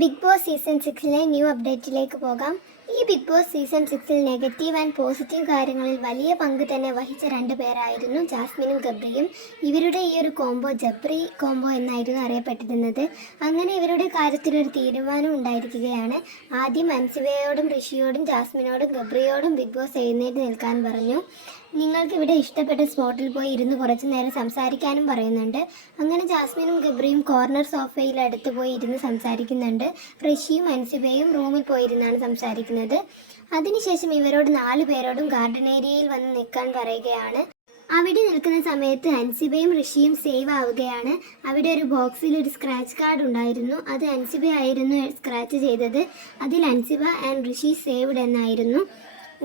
Big Boss season സിക്സിലെ new അപ്ഡേറ്റിലേക്ക് പോകാം. ഈ ബിഗ് ബോസ് സീസൺ സിക്സിൽ നെഗറ്റീവ് ആൻഡ് പോസിറ്റീവ് കാര്യങ്ങളിൽ വലിയ പങ്ക് തന്നെ വഹിച്ച രണ്ട് പേരായിരുന്നു ജാസ്മിനും ഗബ്രിയും. ഇവരുടെ ഈ ഒരു കോംബോ ജബ്രി കോംബോ എന്നായിരുന്നു അറിയപ്പെട്ടിരുന്നത്. അങ്ങനെ ഇവരുടെ കാര്യത്തിൽ ഒരു തീരുമാനം ഉണ്ടായിരിക്കുകയാണ്. ആദ്യം അൻസിബയോടും ഋഷിയോടും ജാസ്മിനോടും ഗബ്രിയോടും ബിഗ് ബോസ് എഴുന്നേറ്റ് നിൽക്കാൻ പറഞ്ഞു. നിങ്ങൾക്ക് ഇവിടെ ഇഷ്ടപ്പെട്ട സ്പോട്ടിൽ പോയി ഇരുന്ന് കുറച്ച് നേരം സംസാരിക്കാനും പറയുന്നുണ്ട്. അങ്ങനെ ജാസ്മിനും ഗബ്രിയും കോർണർ സോഫയിൽ അടുത്ത് പോയി ഇരുന്ന് സംസാരിക്കുന്നുണ്ട്. ഋഷിയും അൻസിബയും റൂമിൽ പോയിരുന്നാണ് സംസാരിക്കുന്നത്. അതിനുശേഷം ഇവരോട് നാല് പേരോടും ഗാർഡൻ ഏരിയയിൽ വന്ന് നിൽക്കാൻ പറയുകയാണ്. അവിടെ നിൽക്കുന്ന സമയത്ത് അൻസിബയും ഋഷിയും സേവ് ആവുകയാണ്. അവിടെ ഒരു ബോക്സിൽ ഒരു സ്ക്രാച്ച് കാർഡ് ഉണ്ടായിരുന്നു. അത് അൻസിബ ആയിരുന്നു സ്ക്രാച്ച് ചെയ്തത്. അതിൽ അൻസിബ ആൻഡ് ഋഷി സേവ്ഡ് എന്നായിരുന്നു.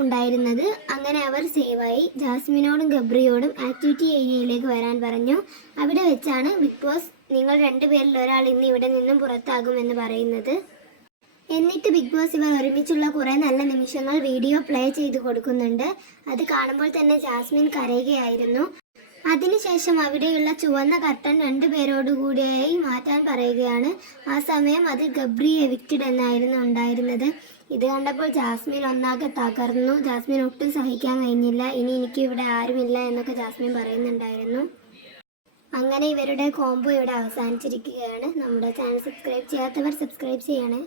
ഉണ്ടായിരുന്നത്. അങ്ങനെ അവർ സേവായി ജാസ്മിനോടും ഗബ്രിയോടും ആക്ടിവിറ്റി ഏരിയയിലേക്ക് വരാൻ പറഞ്ഞു. അവിടെ വെച്ചാണ് ബിഗ് ബോസ് നിങ്ങൾ രണ്ടുപേരിൽ ഒരാൾ ഇന്ന് ഇവിടെ നിന്നും പുറത്താകുമെന്ന് പറയുന്നത്. എന്നിട്ട് ബിഗ് ബോസ് ഇവർ ഒരുമിച്ചുള്ള കുറേ നല്ല നിമിഷങ്ങൾ വീഡിയോ പ്ലേ ചെയ്ത് കൊടുക്കുന്നുണ്ട്. അത് കാണുമ്പോൾ തന്നെ ജാസ്മിൻ കരയുകയായിരുന്നു. അതിനുശേഷം അവിടെയുള്ള ചുവന്ന കർട്ടൻ രണ്ടുപേരോടുകൂടിയായി മാറ്റാൻ പറയുകയാണ്. ആ സമയം അത് ഗബ്രി എവിക്റ്റഡ് എന്നായിരുന്നു ഉണ്ടായിരുന്നത്. ഇത് കണ്ടപ്പോൾ ജാസ്മിൻ ഒന്നാകെ തകർന്നു. ജാസ്മിൻ ഒട്ടും സഹിക്കാൻ കഴിഞ്ഞില്ല. ഇനി എനിക്ക് ഇവിടെ ആരുമില്ല എന്നൊക്കെ ജാസ്മിൻ പറയുന്നുണ്ടായിരുന്നു. അങ്ങനെ ഇവരുടെ കോംബോ ഇവിടെ അവസാനിച്ചിരിക്കുകയാണ്. നമ്മുടെ ചാനൽ സബ്സ്ക്രൈബ് ചെയ്യാത്തവർ സബ്സ്ക്രൈബ് ചെയ്യണേ.